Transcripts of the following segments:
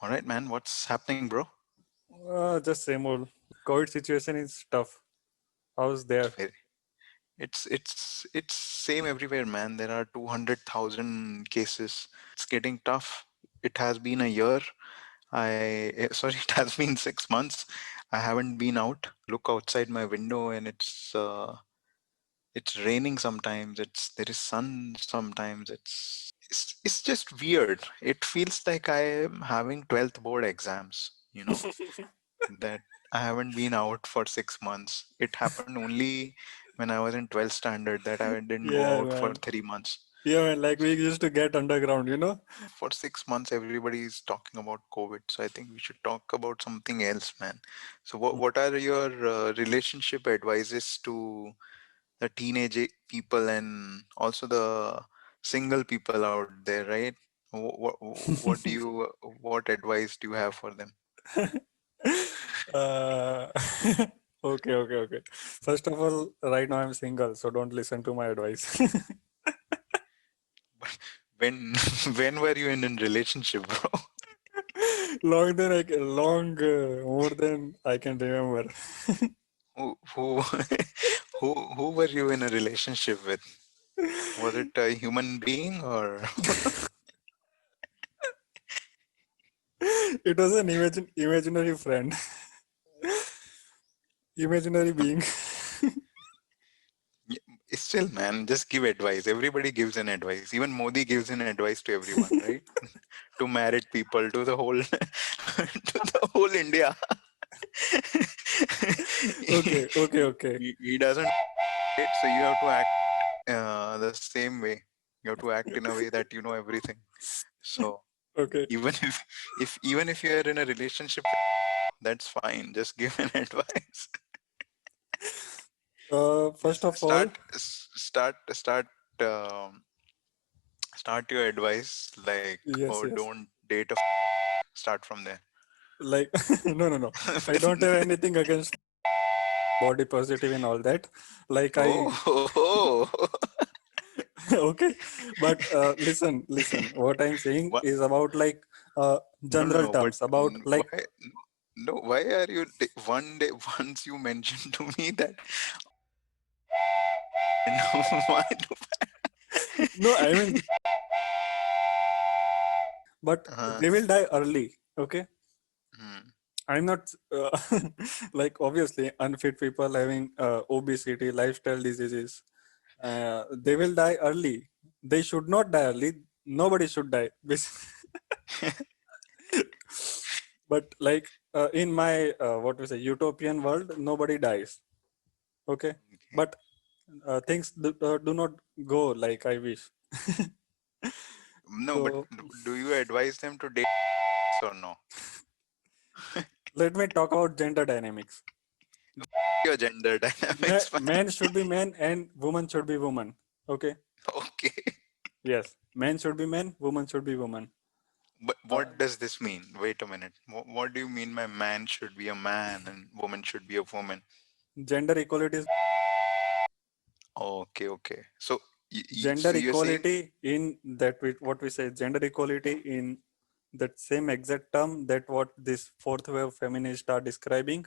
All right, man. What's happening, bro? Just same old. COVID situation is tough. How's there? Very- it's same everywhere, man. There are 200,000 cases. It's getting tough. It has been a year. Sorry, it has been 6 months. I haven't been out. Look outside my window, and it's raining sometimes. There is sun sometimes. It's just weird. It feels like I am having 12th board exams. That I haven't been out for 6 months. It happened only when I was in 12th standard that I didn't go Yeah, out for man. 3 months. Yeah, man. Like we used to get underground. For 6 months, everybody is talking about COVID. So I think we should talk about something else, man. So what are your relationship advices to the teenage people and also the single people out there, right? What do you what advice do you have for them? uh, okay. First of all, right now I'm single, so don't listen to my advice. When when were you in a relationship, bro? More than I can remember. Who who were you in a relationship with? Was it a human being or It was an imaginary friend, imaginary being. Y- still, man, just give advice. Everybody gives an advice. Even Modi gives an advice to everyone, right? To married people, to the whole to the whole India. Okay. He doesn't it, so you have to act the same way. You have to act in a way that you know everything. So Okay. even if you are in a relationship, that's fine. Just give an advice. First of all, Um, start your advice like, oh, yes. don't date a start from there. Like, no. I don't have anything against body positive and all that. Like I, Oh. okay, but listen. What I'm saying What? is about like general No, but terms. About like, why? No, why are you one day once you mentioned to me that why do no, I mean, but uh, they will die early. Okay, hmm, I'm not like obviously unfit people having obesity, lifestyle diseases. They will die early. They should not die early. Nobody should die. But like in my what we say utopian world, nobody dies. Okay, okay. but things do not go like I wish. No, but So do you advise them to date or no? let me talk about gender dynamics. Your gender dynamics, man. Men should be men and woman should be woman. Okay. Okay. Yes, men should be men, woman should be woman. But Uh, what does this mean? Wait a minute. What do you mean by man should be a man and woman should be a woman? Gender equality is Okay, okay. So, gender so you're saying equality in that what we say gender equality in that same exact term that what this fourth wave feminists are describing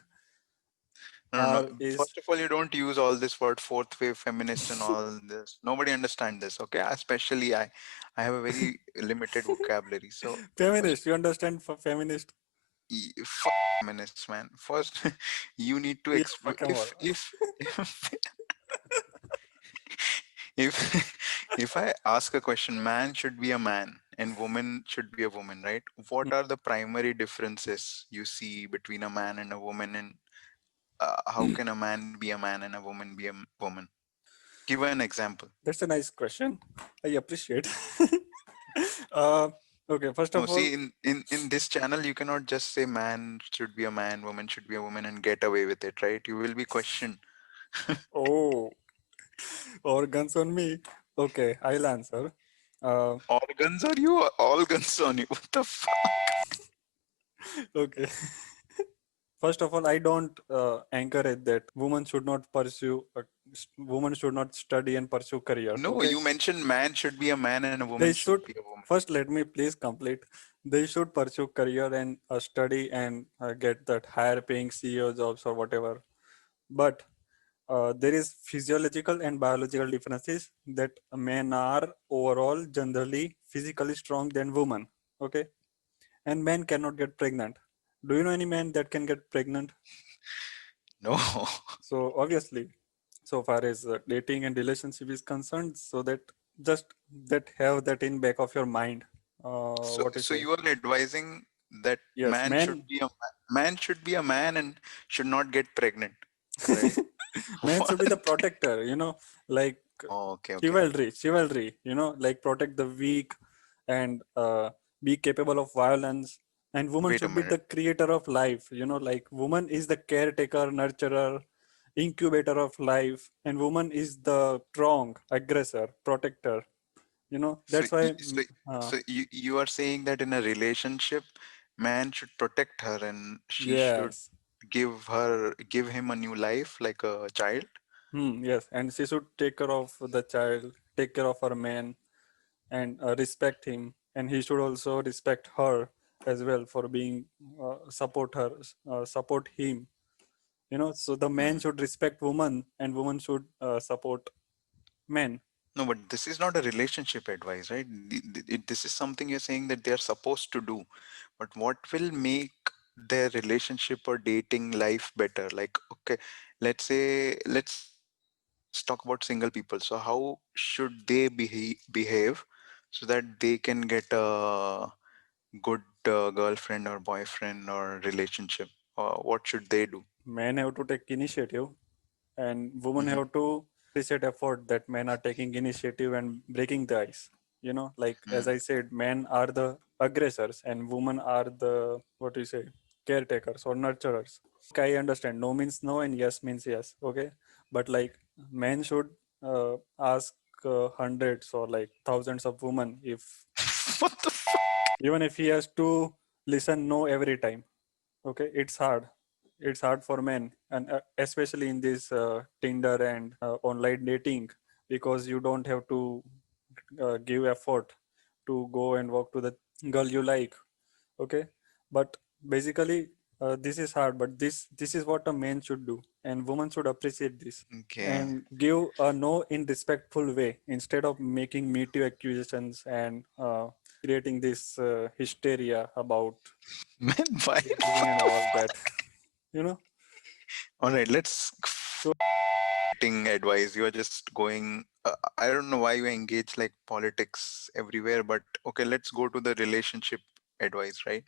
no, no, no. is First of all, you don't use all this word fourth wave feminist and all this. Nobody understand this, okay? Especially I have a very limited vocabulary. So first, feminist. You understand for feminist? feminists, man. First, you need to Yeah, come on. if if if I ask a question, man should be a man and woman should be a woman, right? What are the primary differences you see between a man and a woman, and how can a man be a man and a woman be a woman? Give an example. That's a nice question. I appreciate. uh, okay, first No, of all, see, in this channel, you cannot just say man should be a man, woman should be a woman, and get away with it, right? You will be questioned. oh, organs on me. Okay, I'll answer. Uh, Organs are you? All guns on you. What the fuck? okay. First of all, I don't encourage that women should not study and pursue careers. No, Okay, you mentioned man should be a man and a woman they should should be a woman. first let me please complete. They should pursue career and study and get that higher paying CEO jobs or whatever. But there is physiological and biological differences that men are overall generally physically strong than women. Okay, and men cannot get pregnant. Do you know any man that can get pregnant? No. So obviously, so far as dating and relationship is concerned, so that just that have that in back of your mind. So, What you so say? you are advising that Yes, men. man should be a man and should not get pregnant, right? Men should be the What? protector. Like Oh, okay, okay. chivalry. Like protect the weak and be capable of violence. And woman Wait a should be minute. the creator of life. Like woman is the caretaker, nurturer, incubator of life, and woman is the strong aggressor, protector. So, That's why. you are saying that in a relationship, man should protect her and she should Yes. give him a new life like a child. Yes, and she should take care of the child, take care of her man, and respect him, and he should also respect her as well for being support her, support him. So the man Hmm. should respect woman, and woman should support men. No, but this is not a relationship advice, right? This is something you're saying that they are supposed to do. But what will make their relationship or dating life better? Like, okay, let's talk about single people. So how should they behave so that they can get a good girlfriend or boyfriend or relationship? What should they do? Men have to take initiative, and women Hmm. have to appreciate effort that men are taking initiative and breaking the ice. Like as I said, men are the aggressors and women are the, what do you say, caretakers or nurturers. I understand no means no and yes means yes. Okay, but like men should ask hundreds or like thousands of women if What the fuck? even if he has to listen no every time. Okay, it's hard for men, and especially in this Tinder and online dating, because you don't have to give effort to go and walk to the girl you like. Okay, but basically this is hard, but this is what a man should do, and woman should appreciate this Okay. and give a no in respectful way instead of making me too accusations and creating this hysteria about Man, why the dating and all fuck? that. you know All right, let's so dating advice. You are just going. I don't know why you engage like politics everywhere, but okay, let's go to the relationship advice, right?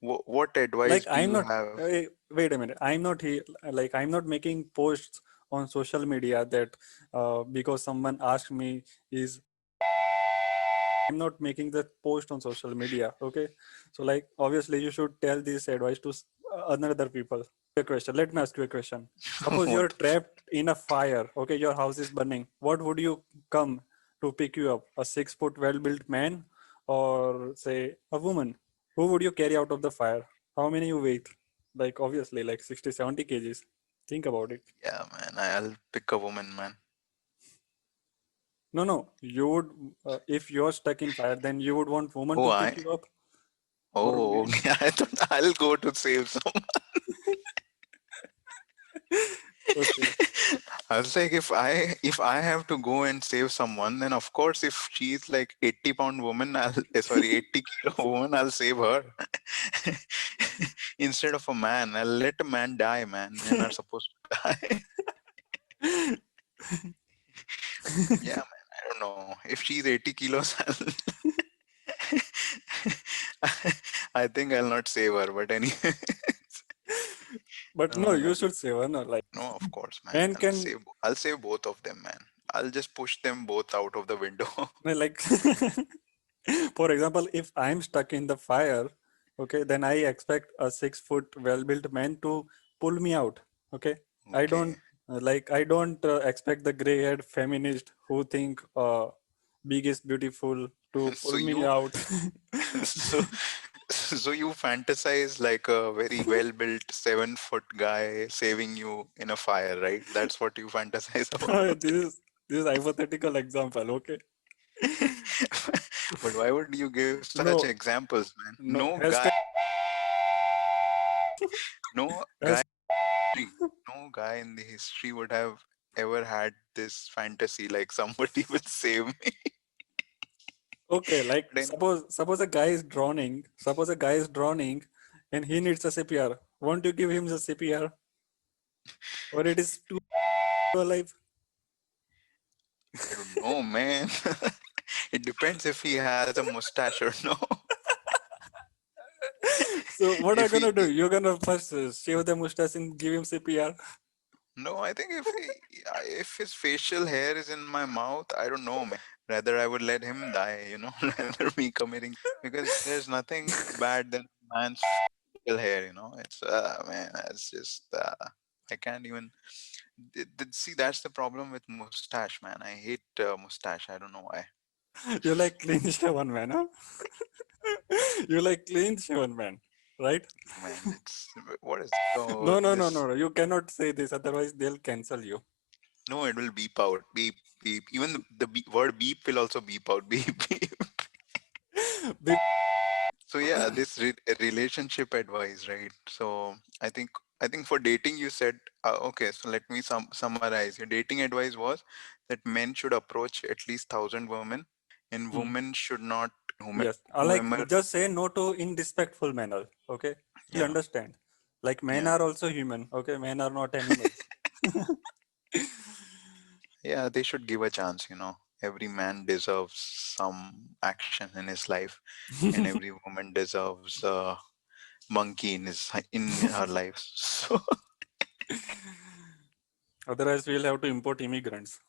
What advice like do I'm you not have? wait a minute, I'm not here, like I'm not making posts on social media that because someone asked me is I'm not making that post on social media. Okay, so like obviously you should tell this advice to another people. A question, let me ask you a question. Suppose What? you're trapped in a fire. Okay, your house is burning. What would you come to pick you up? A 6 foot well built man, or say a woman? Who would you carry out of the fire? How many you weight? Like obviously like 60, 70 kgs. Think about it. Yeah, man. I'll pick a woman, man. No, no, you would if you're stuck in fire, then you would want woman Oh, to I. pick you up or Oh, man? okay. I thought I'll go to save someone. Okay. I was like, if I have to go and save someone, then of course, if she's like 80-pound woman, sorry, 80-kilo woman, I'll save her instead of a man. I'll let a man die, man. Men are supposed to die. Yeah, man. I don't know. If she's 80 kilos, I think I'll not save her. But anyway, But no, no, you man. should save her. No, like No, of course, man. man can I'll save both of them, man. I'll just push them both out of the window. no, like for example, if I'm stuck in the fire, okay, then I expect a 6 foot well-built man to pull me out. Okay, I Okay. don't I don't expect the gray-haired feminist who think big is beautiful to So pull me you, out. so so you fantasize like a very well-built 7-foot guy saving you in a fire, right? That's what you fantasize about. This is hypothetical example. Okay. But why would you give such No, examples, man? no, hashtag, No guy, has, no guy in the history would have ever had this fantasy like somebody will save me. okay, like But suppose a guy is drowning, and he needs a CPR. Won't you give him the CPR? Or it is too alive? I don't know, man. It depends if he has a mustache or no. So what are If you gonna he, do? You're gonna first shave the mustache and give him CPR. no, I think if his facial hair is in my mouth, I don't know, man. Rather, I would let him die, rather me committing, because there's nothing bad than a man's facial hair, It's man, that's just I can't even. See, that's the problem with mustache, man. I hate mustache. I don't know why. You like clean shaven man, huh? You like clean shaven man, right? Man, it's what is so No, no, no, this? no, no. You cannot say this, otherwise they'll cancel you. No, it will beep out, beep beep. Even the word beep will also beep out, beep beep. Be- So yeah, this relationship advice, right? So I think for dating you said okay. So let me summarize. Your dating advice was that men should approach at least 1,000 women, and Hmm. women should not. Yes, like Whomever, just say no to in respectful manner. Okay, you'll yeah, understand. Like men yeah, are also human. Okay, men are not animals. yeah. They should give a chance. Every man deserves some action in his life, and every woman deserves a monkey in her life. So Otherwise, we'll have to import immigrants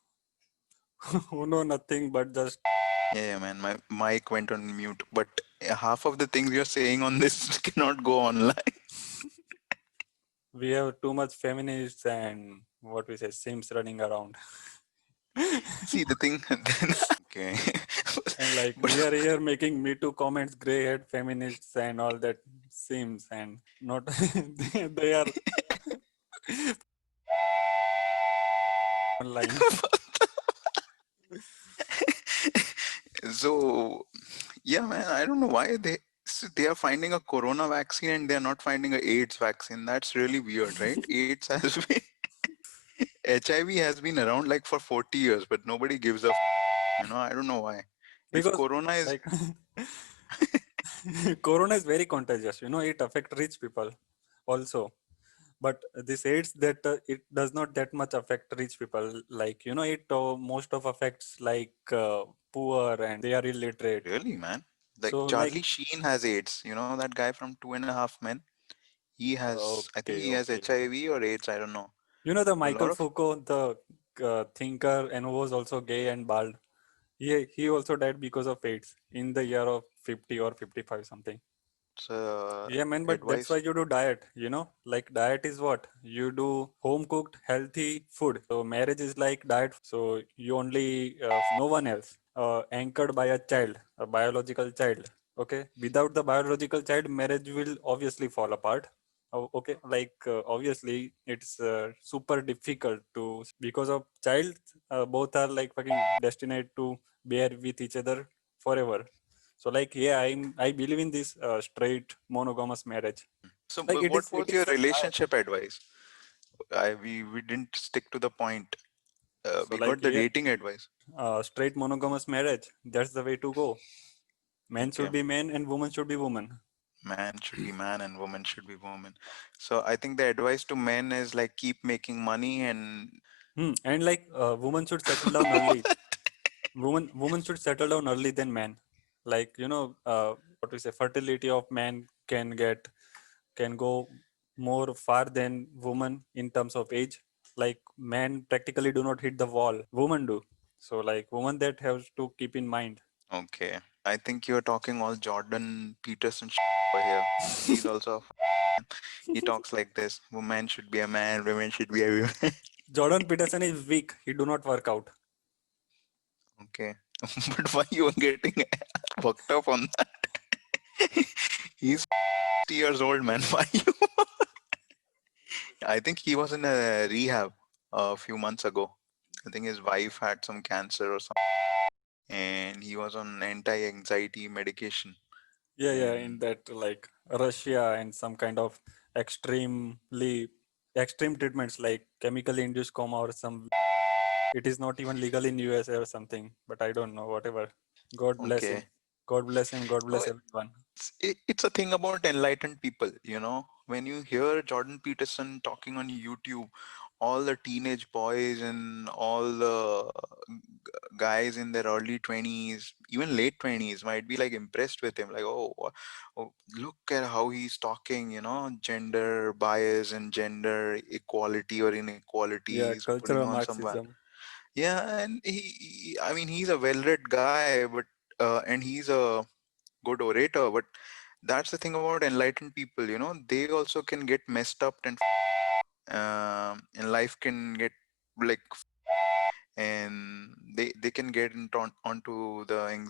who know nothing but just. yeah, man, my mic went on mute, but half of the things you're saying on this cannot go online. We have too much feminists and what we say sims running around. See, the thing, okay, And like but we are here making me too comments, grey head feminists and all that sims and not they are online. so yeah, man, I don't know why they are finding a corona vaccine and they're not finding a AIDS vaccine. That's really weird, right? AIDS has been HIV has been around like for 40 years, but nobody gives a I don't know why. If Because corona is like corona is very contagious, it affects rich people also. But this aids that it does not that much affect rich people, like it most of affects like poor and they are illiterate. really, man, like So like Charlie Sheen has AIDS. That guy from 2.5 Men. He has, I think okay, he has okay, okay. HIV or AIDS. I don't know. The A lot Michael of Foucault, the thinker, and who was also gay and bald. He also died because of AIDS in the year of 50 or 55 something. Yeah, man, but that's advice. why you do diet, like diet is what? You do home cooked, healthy food. So marriage is like diet. So you only, no one else, anchored by a child, a biological child. Okay. Without the biological child, marriage will obviously fall apart. Oh, okay. Like, obviously, it's super difficult to, because of child, both are like fucking destined to bear with each other forever. So like yeah, I believe in this straight monogamous marriage. So, Like but it what is was your relationship advice? We didn't stick to the point. so We like got the yeah, dating advice. straight monogamous marriage. That's the way to go. Men Okay, should be men and women should be women. man should be man and woman should be woman. So I think the advice to men is like keep making money and And like women should settle down early. Women should settle down early than men. Like what we say, fertility of man can go more far than woman in terms of age. Like men practically do not hit the wall. Women do. So like woman that has to keep in mind. okay. I think you're talking all Jordan Peterson over here. He's also he talks like this. Woman should be a man, women should be a woman. Jordan Peterson is weak. He do not work out. Okay. But why you are getting worked up on that? He's 60 years old, man. Why you? I think he was in a rehab a few months ago. I think his wife had some cancer or something. and he was on anti-anxiety medication. Yeah, yeah, in And that like Russia and some kind of extremely extreme treatments like chemically induced coma or some. It is not even legal in USA or something, but I don't know. Whatever. God bless him. okay, God bless him. God no, bless everyone. it's a thing about enlightened people, when you hear Jordan Peterson talking on YouTube, all the teenage boys and all the guys in their early 20s, even late 20s, might be like impressed with him, like, oh, oh, look at how he's talking, gender bias and gender equality or inequality Yeah, he's putting cultural on someone. Marxism. Yeah, and I mean, he's a well-read guy, but and he's a good orator, but that's the thing about enlightened people, they also can get messed up and life can get like, and they can get onto the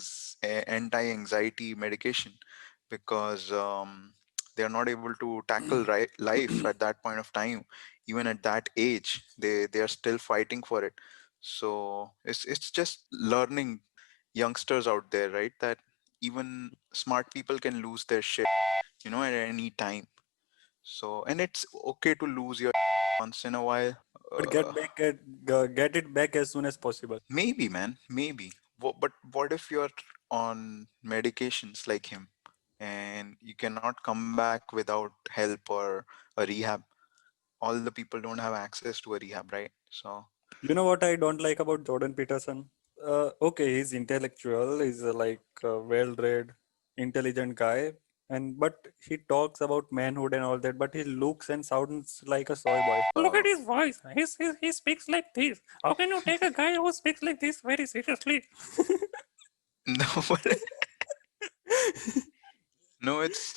anti-anxiety medication because they are not able to tackle life at that point of time. Even at that age, they are still fighting for it. So it's just learning youngsters out there, right, that even smart people can lose their shit, at any time. So, and it's okay to lose your once in a while. But uh, get it back as soon as possible. Maybe, man, maybe. But what if you're on medications like him and you cannot come back without help or a rehab? All the people don't have access to a rehab, right? So, You know what I don't like about Jordan Peterson? Okay, he's intellectual, he's like a well-read, intelligent guy, and but he talks about manhood and all that, but he looks and sounds like a soy boy. Look at his voice. He speaks like this. How can you take a guy who speaks like this very seriously? no, no, it's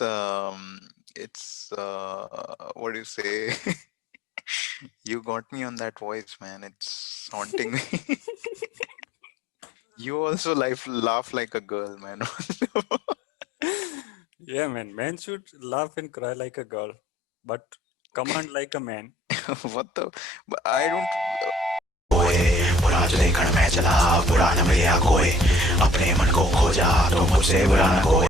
what do you say? You got me on that voice, man. It's haunting me. You also laugh like a girl, man. Yeah, man. Men should laugh and cry like a girl, but command like a man. What the? But I don't. कोई बुरा जो देखण में चला बुरा न मिलिया कोई अपने मन को खोजा तो मुझसे बुरा न कोई